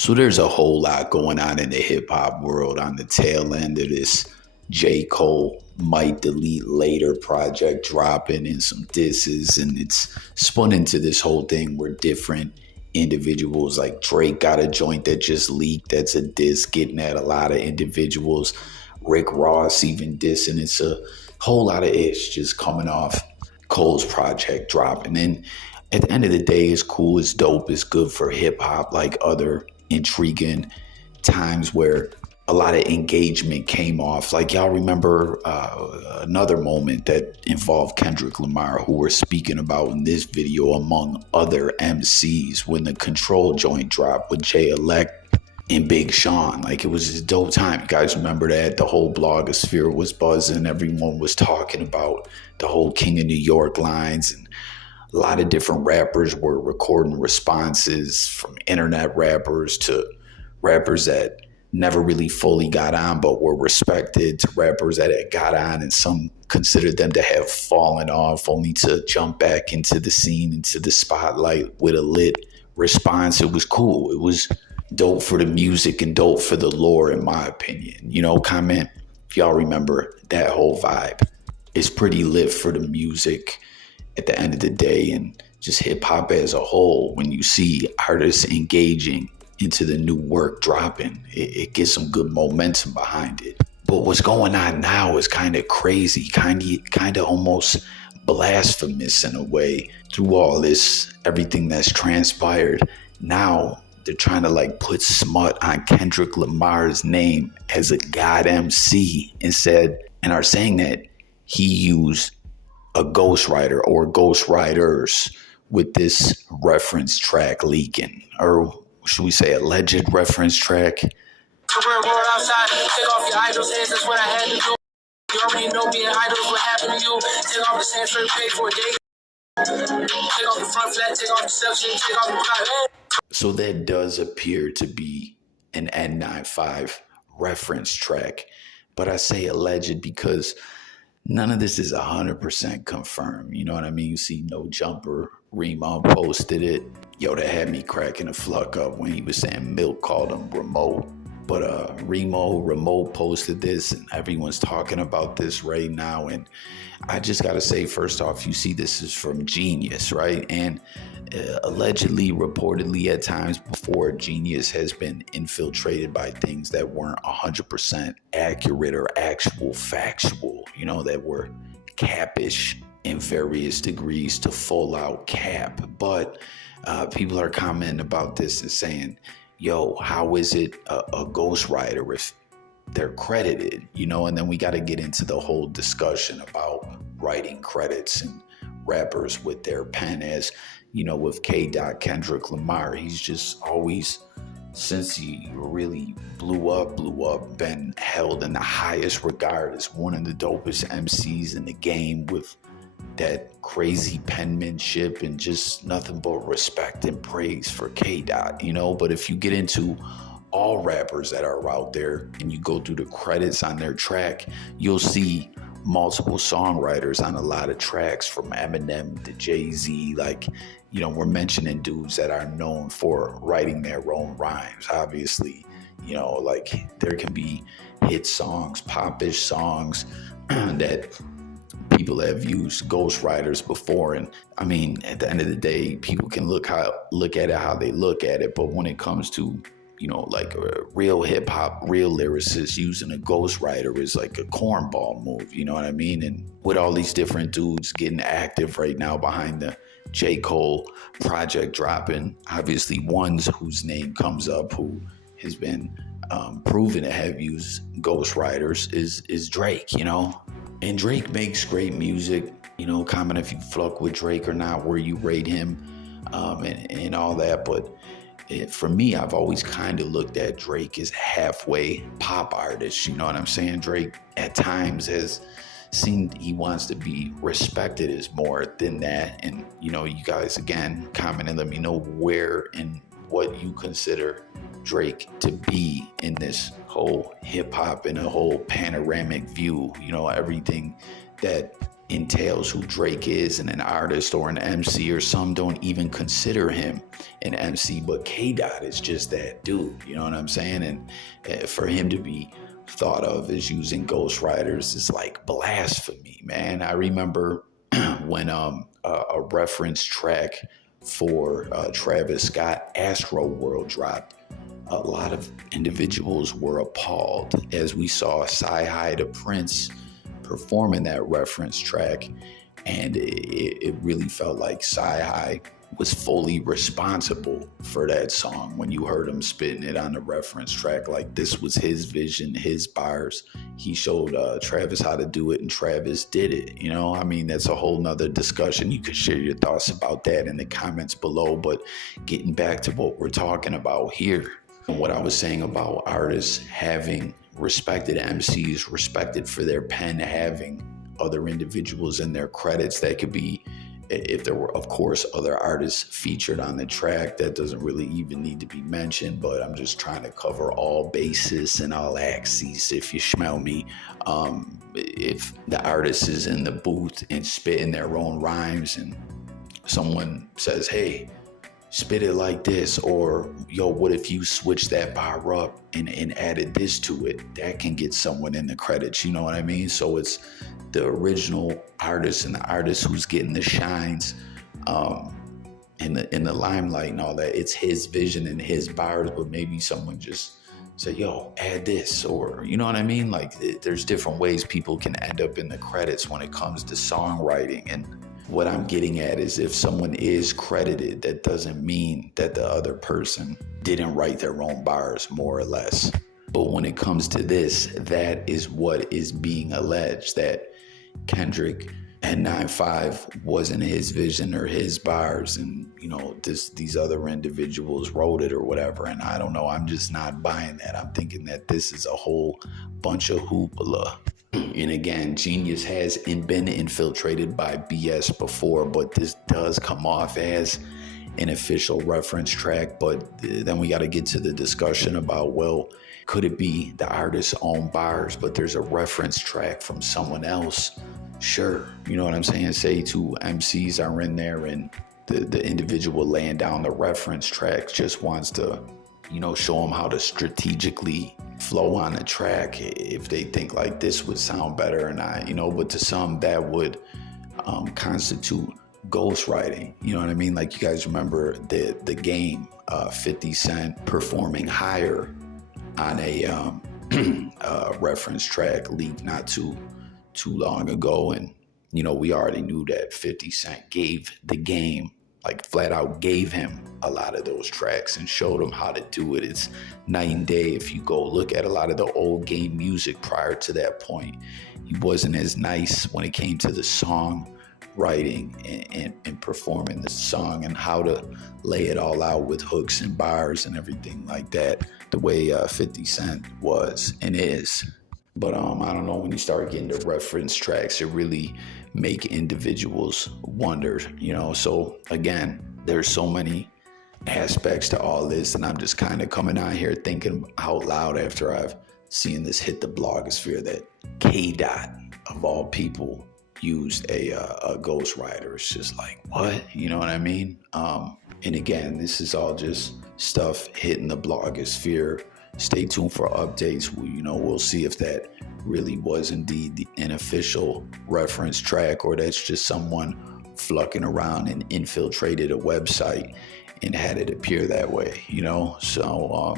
So there's a whole lot going on in the hip hop world on the tail end of this J. Cole Might Delete Later project dropping and some disses. And it's spun into this whole thing where different individuals like Drake got a joint that just leaked that's a diss getting at a lot of individuals. Rick Ross even dissing. It's a whole lot of ish just coming off Cole's project dropping. And at the end of the day, it's cool, it's dope, it's good for hip hop, like other intriguing times where a lot of engagement came off. Like y'all remember another moment that involved Kendrick Lamar, who we're speaking about in this video among other MCs when the Control joint dropped with Jay Elect and Big Sean. Like it was just a dope time. You guys remember that? The whole blogosphere was buzzing. Everyone was talking about the whole King of New York lines, and a lot of different rappers were recording responses, from internet rappers to rappers that never really fully got on but were respected, to rappers that had got on and some considered them to have fallen off only to jump back into the scene, into the spotlight with a lit response. It was cool. It was dope for the music and dope for the lore, in my opinion. Comment if y'all remember that whole vibe. It's pretty lit for the music at the end of the day, and just hip hop as a whole. When you see artists engaging into the new work dropping, it gets some good momentum behind it. But what's going on now is kind of crazy, kind of almost blasphemous in a way. Through all this, everything that's transpired, now they're trying to put smut on Kendrick Lamar's name as a god MC and are saying that he used a ghostwriter or ghostwriters with this reference track leaking, or should we say alleged reference track. Outside, take off your idols' heads, that's what I had to do. You already know being idols, what happened to you. Take off the Sanford, pay for a day. Take off the front flat, take off the section, take off the clock. So that does appear to be an N95 reference track. But I say alleged because none of this is 100% confirmed. You know what I mean? You see No Jumper, Remo posted it. Yo, that had me cracking the fuck up when he was saying Milk called him remote. But remote posted this, and everyone's talking about this right now. And I just got to say, first off, you see this is from Genius, right? And allegedly, reportedly at times before, Genius has been infiltrated by things that weren't 100% accurate or actual factual, that were capish in various degrees to full out cap. But people are commenting about this and saying, yo, how is it a ghostwriter if they're credited, and then we got to get into the whole discussion about writing credits and rappers with their pen, as with Kendrick Lamar. He's just always, since he really blew up, been held in the highest regard as one of the dopest MCs in the game, with that crazy penmanship and just nothing but respect and praise for K-Dot, But if you get into all rappers that are out there and you go through the credits on their track, you'll see multiple songwriters on a lot of tracks, from Eminem to Jay-Z. We're mentioning dudes that are known for writing their own rhymes. Obviously, there can be hit songs, popish songs that people have used ghostwriters before. And I mean, at the end of the day, people can look at it how they look at it. But when it comes to, a real hip hop, real lyricist using a ghostwriter is like a cornball move. You know what I mean? And with all these different dudes getting active right now behind the J. Cole project dropping, obviously ones whose name comes up who has been proven to have used ghostwriters is Drake, And Drake makes great music. Comment if you fuck with Drake or not, where you rate him, and all that. But for me, I've always kind of looked at Drake as halfway pop artist. You know what I'm saying? Drake at times has seemed he wants to be respected as more than that. And, you guys, again, comment and let me know where and what you consider Drake to be in this whole hip hop and a whole panoramic view, everything that entails who Drake is and an artist or an MC, or some don't even consider him an MC, but K-Dot is just that dude, you know what I'm saying? And for him to be thought of as using ghostwriters is like blasphemy, man. I remember when a reference track for Travis Scott, Astro World, dropped. A lot of individuals were appalled as we saw Sci-Hi to Prince performing that reference track, and it really felt like Sci-Hi was fully responsible for that song when you heard him spitting it on the reference track. Like, this was his vision, his bars. He showed Travis how to do it, and Travis did it. You know, I mean, that's a whole nother discussion. You could share your thoughts about that in the comments below, but getting back to what we're talking about here, and what I was saying about artists having respected MCs, respected for their pen, having other individuals in their credits that could be, if there were, of course, other artists featured on the track, that doesn't really even need to be mentioned, but I'm just trying to cover all bases and all axes, if you smell me. If the artist is in the booth and spitting their own rhymes and someone says, hey, spit it like this, or yo, what if you switch that bar up and added this to it, that can get someone in the credits, you know what I mean? So it's the original artist and the artist who's getting the shines in the limelight and all that. It's his vision and his bars, but maybe someone just say, yo, add this, or you know what I mean? Like, there's different ways people can end up in the credits when it comes to songwriting. And what I'm getting at is, if someone is credited, that doesn't mean that the other person didn't write their own bars, more or less. But when it comes to this, that is what is being alleged, that Kendrick and 9-5 wasn't his vision or his bars, and you know, these other individuals wrote it or whatever. And I don't know, I'm just not buying that. I'm thinking that this is a whole bunch of hoopla. And again, Genius has been infiltrated by BS before, but this does come off as an official reference track. But then we got to get to the discussion about, well, could it be the artist's own bars, but there's a reference track from someone else? Sure. You know what I'm saying? Say two MCs are in there and the individual laying down the reference track just wants to, you know, show them how to strategically flow on the track if they think like this would sound better or not, you know. But to some, that would constitute ghostwriting, you know what I mean? Like, you guys remember the Game, 50 Cent performing Higher on a reference track leaked not too long ago. And you know, we already knew that 50 Cent gave the Game, like flat out gave him a lot of those tracks and showed him how to do it. It's night and day. If you go look at a lot of the old Game music prior to that point, he wasn't as nice when it came to the song writing and performing the song and how to lay it all out with hooks and bars and everything like that, the way 50 Cent was and is. But I don't know, when you start getting the reference tracks, it really make individuals wonder, you know. So again, there's so many aspects to all this, and I'm just kind of coming out here thinking out loud after I've seen this hit the blogosphere that K-Dot, of all people, used a ghostwriter. It's just like, what? You know what I mean? And again, this is all just stuff hitting the blogosphere. Stay tuned for updates. We'll see if that really was indeed an official reference track, or that's just someone flucking around and infiltrated a website and had it appear that way, you know? So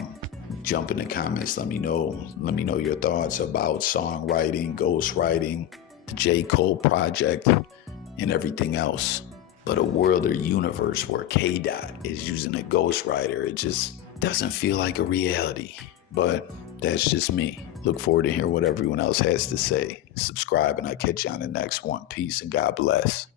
jump in the comments. Let me know your thoughts about songwriting, ghostwriting, the J. Cole project, and everything else. But a world or universe where K-Dot is using a ghostwriter, it just doesn't feel like a reality. But that's just me. Look forward to hearing what everyone else has to say. Subscribe, and I'll catch you on the next one. Peace and God bless.